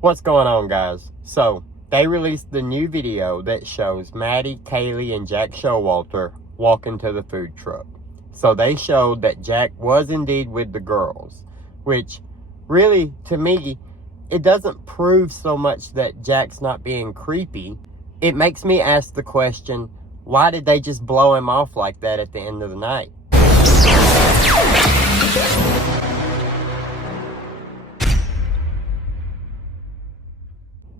What's going on, guys? So, they released the new video that shows Maddie, Kaylee, and Jack Showalter walking to the food truck. So they showed that Jack was indeed with the girls, which really, to me, it doesn't prove so much that Jack's not being creepy. It makes me ask the question, why did they just blow him off like that at the end of the night?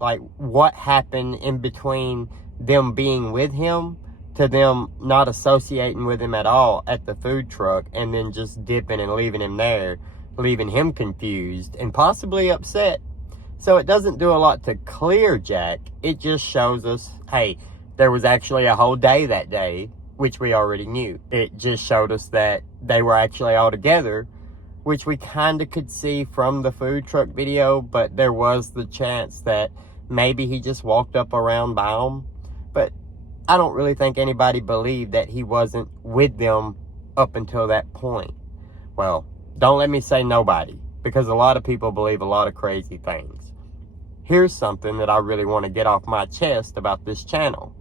Like, what happened in between them being with him to them not associating with him at all at the food truck and then just dipping and leaving him there, leaving him confused and possibly upset. So it doesn't do a lot to clear Jack. It just shows us, hey, there was actually a whole day that day, which we already knew. It just showed us that they were actually all together, which we kind of could see from the food truck video, but there was the chance that maybe he just walked up around by them. But I don't really think anybody believed that he wasn't with them up until that point. Well, don't let me say nobody, because a lot of people believe a lot of crazy things. Here's something that I really want to get off my chest about this channel.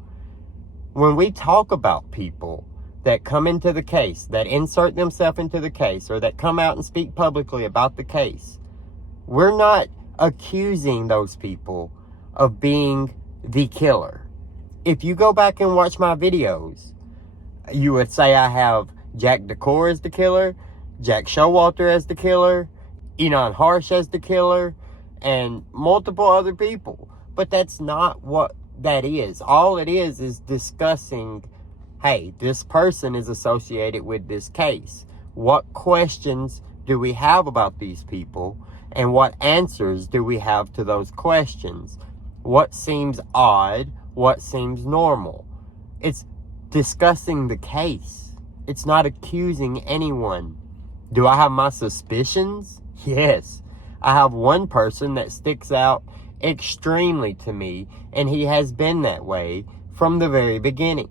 When we talk about people that come into the case, that insert themselves into the case, or that come out and speak publicly about the case, we're not accusing those people of being the killer. If you go back and watch my videos, you would say I have Jack Decor as the killer, Jack Showalter as the killer, Enon Harsh as the killer, and multiple other people. But that's not what that is. All it is discussing, hey, this person is associated with this case. What questions do we have about these people? And what answers do we have to those questions? What seems odd? What seems normal? It's discussing the case. It's not accusing anyone. Do I have my suspicions? Yes. I have one person that sticks out extremely to me, and he has been that way from the very beginning.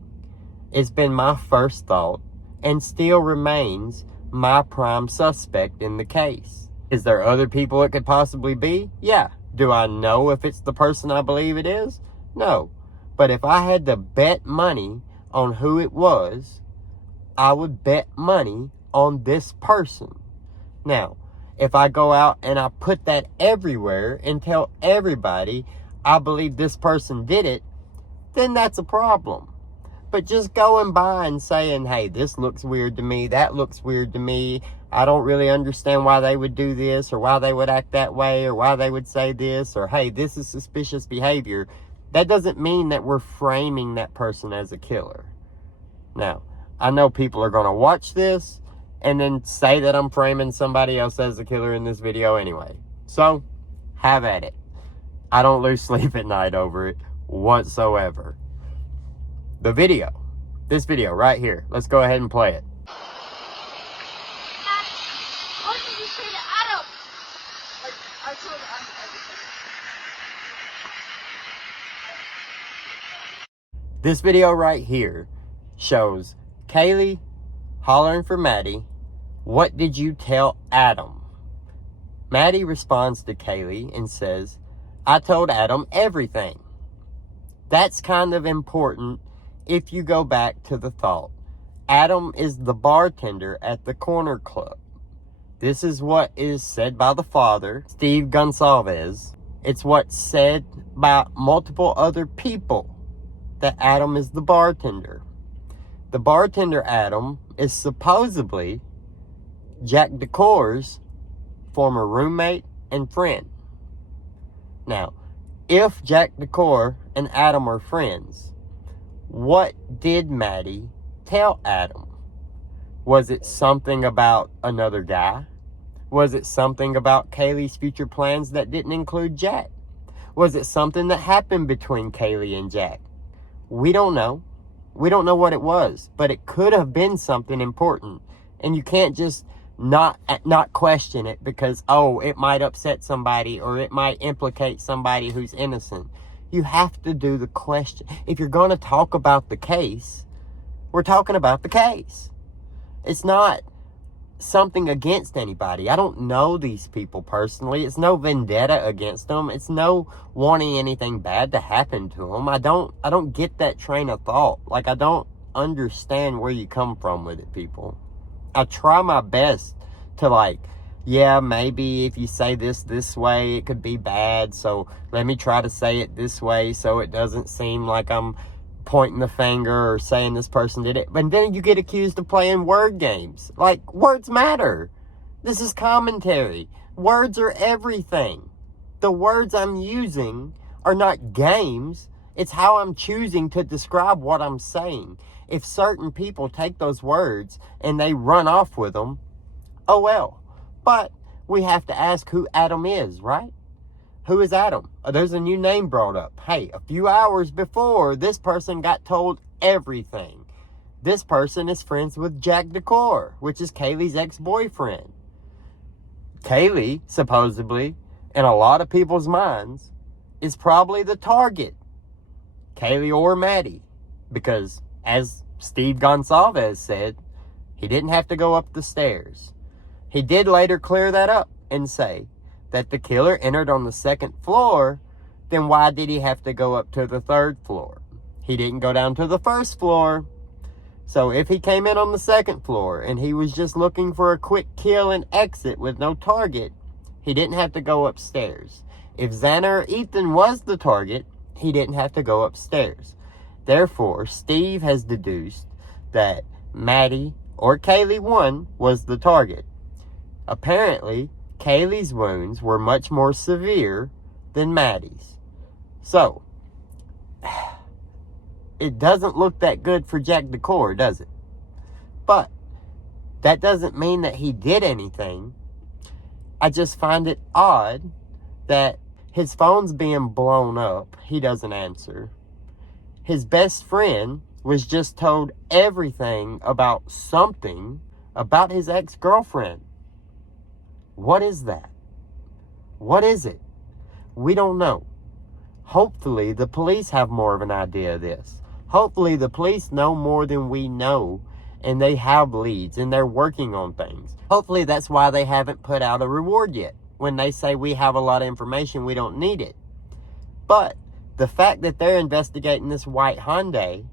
It's been my first thought and still remains my prime suspect in the case. Is there other people it could possibly be? Yeah. Do I know if it's the person I believe it is? No. But if I had to bet money on who it was, I would bet money on this person. Now, if I go out and I put that everywhere and tell everybody I believe this person did it, then that's a problem. But just going by and saying, hey, this looks weird to me, that looks weird to me, I don't really understand why they would do this, or why they would act that way, or why they would say this, or hey, this is suspicious behavior, that doesn't mean that we're framing that person as a killer. Now, I know people are going to watch this and then say that I'm framing somebody else as a killer in this video anyway. So, have at it. I don't lose sleep at night over it whatsoever. The video. This video right here. Let's go ahead and play it. What did you say to Adam? I told Adam everything. This video right here shows Kaylee hollering for Maddie, "What did you tell Adam?" Maddie responds to Kaylee and says, "I told Adam everything." That's kind of important if you go back to the thought. Adam is the bartender at the corner club. This is what is said by the father, Steve Gonsalves. It's what's said by multiple other people, that Adam is the bartender. The bartender, Adam, is supposedly Jack Decor's former roommate and friend. Now, if Jack Decor and Adam are friends, what did Maddie tell Adam? Was it something about another guy? Was it something about Kaylee's future plans that didn't include Jack? Was it something that happened between Kaylee and Jack? We don't know. We don't know what it was, but it could have been something important. And you can't just not question it because, oh, it might upset somebody or it might implicate somebody who's innocent. You have to do the question. If you're going to talk about the case, we're talking about the case. It's not something against anybody. I don't know these people personally. It's no vendetta against them. It's no wanting anything bad to happen to them. I don't get that train of thought. Like, I don't understand where you come from with it, people. I try my best to, like, yeah, maybe if you say this way, it could be bad. So let me try to say it this way so it doesn't seem like I'm pointing the finger or saying this person did it. But then you get accused of playing word games. Like, words matter. This is commentary. Words are everything. The words I'm using are not games. It's how I'm choosing to describe what I'm saying. If certain people take those words and they run off with them, oh well. But we have to ask who Adam is, right? Who is Adam? There's a new name brought up. Hey, a few hours before, this person got told everything. This person is friends with Jack Decor, which is Kaylee's ex-boyfriend. Kaylee, supposedly, in a lot of people's minds, is probably the target. Kaylee or Maddie. Because, as Steve Gonsalves said, he didn't have to go up the stairs. He did later clear that up and say that the killer entered on the second floor, then why did he have to go up to the third floor? He didn't go down to the first floor. So if he came in on the second floor and he was just looking for a quick kill and exit with no target, he didn't have to go upstairs. If Xana or Ethan was the target, he didn't have to go upstairs. Therefore, Steve has deduced that Maddie or Kaylee 1 was the target. Apparently, Kaylee's wounds were much more severe than Maddie's. So, it doesn't look that good for Jack Decor, does it? But that doesn't mean that he did anything. I just find it odd that his phone's being blown up. He doesn't answer. His best friend was just told everything about something about his ex-girlfriend. What is that? What is it? We don't know. Hopefully, the police have more of an idea of this. Hopefully, the police know more than we know, and they have leads, and they're working on things. Hopefully, that's why they haven't put out a reward yet. When they say we have a lot of information, we don't need it. But the fact that they're investigating this white Hyundai,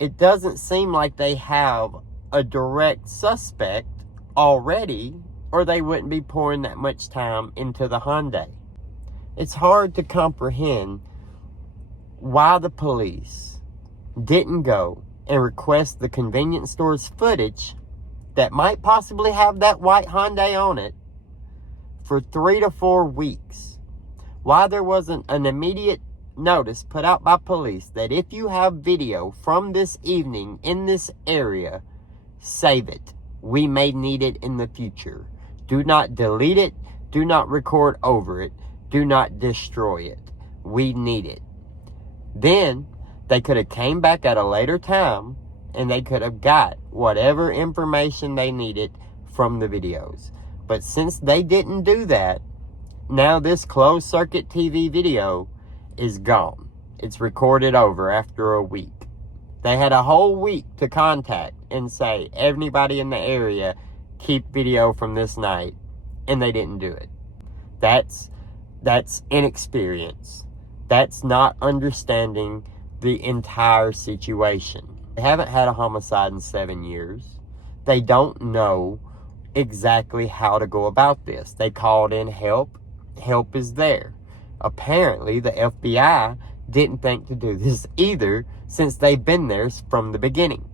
it doesn't seem like they have a direct suspect already, or they wouldn't be pouring that much time into the Hyundai. It's hard to comprehend why the police didn't go and request the convenience store's footage that might possibly have that white Hyundai on it for 3 to 4 weeks. Why there wasn't an immediate notice put out by police that if you have video from this evening in this area, save it. We may need it in the future. Do not delete it. Do not record over it. Do not destroy it. We need it. Then they could have came back at a later time and they could have got whatever information they needed from the videos. But since they didn't do that, now this closed circuit TV video is gone. It's recorded over after a week. They had a whole week to contact and say, everybody in the area, keep video from this night, and they didn't do it. That's inexperience. That's not understanding the entire situation. They haven't had a homicide in 7 years. They don't know exactly how to go about this. They called in help. Help is there. Apparently, the FBI didn't think to do this either, since they've been there from the beginning.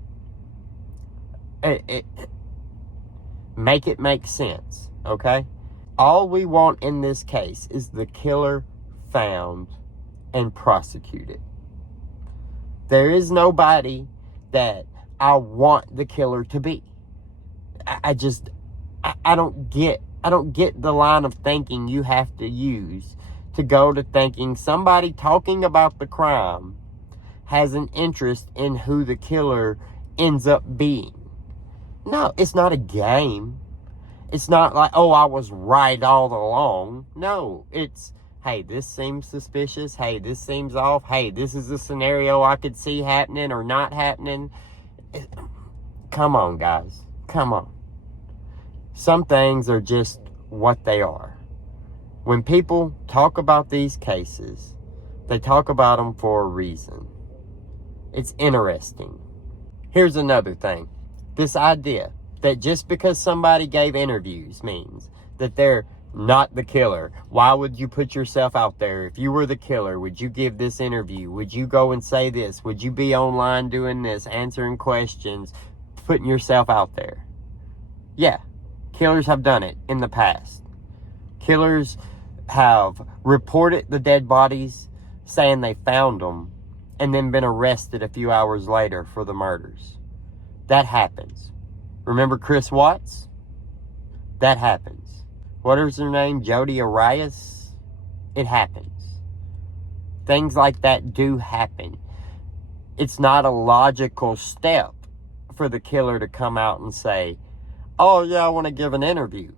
Make it make sense, okay? All we want in this case is the killer found and prosecuted. There is nobody that I want the killer to be. I don't get the line of thinking you have to use to go to thinking somebody talking about the crime has an interest in who the killer ends up being. No, it's not a game. It's not like, oh, I was right all along. No, it's, hey, this seems suspicious. Hey, this seems off. Hey, this is a scenario I could see happening or not happening. Come on, guys. Come on. Some things are just what they are. When people talk about these cases, they talk about them for a reason. It's interesting. Here's another thing. This idea that just because somebody gave interviews means that they're not the killer. Why would you put yourself out there? If you were the killer, would you give this interview? Would you go and say this? Would you be online doing this, answering questions, putting yourself out there? Yeah, killers have done it in the past. Killers have reported the dead bodies, saying they found them, and then been arrested a few hours later for the murders. That happens. Remember Chris Watts? That happens. What is her name? Jodi Arias? It happens. Things like that do happen. It's not a logical step for the killer to come out and say, oh yeah, I want to give an interview.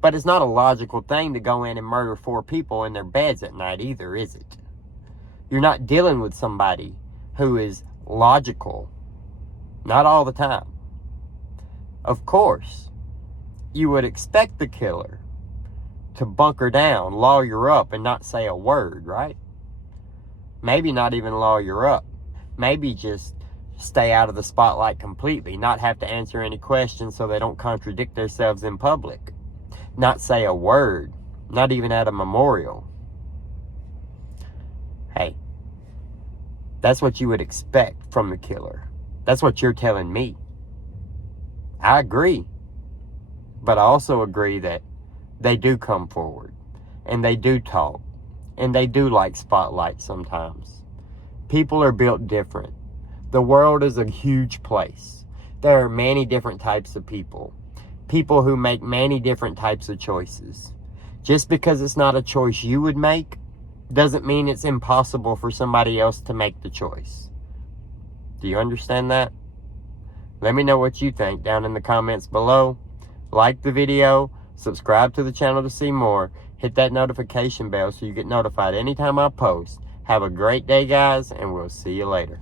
But it's not a logical thing to go in and murder 4 people in their beds at night either, is it? You're not dealing with somebody who is logical. Not all the time. Of course, you would expect the killer to bunker down, lawyer up, and not say a word, right? Maybe not even lawyer up. Maybe just stay out of the spotlight completely, not have to answer any questions so they don't contradict themselves in public. Not say a word, not even at a memorial. Hey, that's what you would expect from the killer. That's what you're telling me. I agree. But I also agree that they do come forward, and they do talk, and they do like spotlight sometimes. People are built different. The world is a huge place. There are many different types of people. People who make many different types of choices. Just because it's not a choice you would make, doesn't mean it's impossible for somebody else to make the choice. Do you understand that? Let me know what you think down in the comments below. Like the video, subscribe to the channel to see more, hit that notification bell so you get notified anytime I post. Have a great day, guys, and we'll see you later.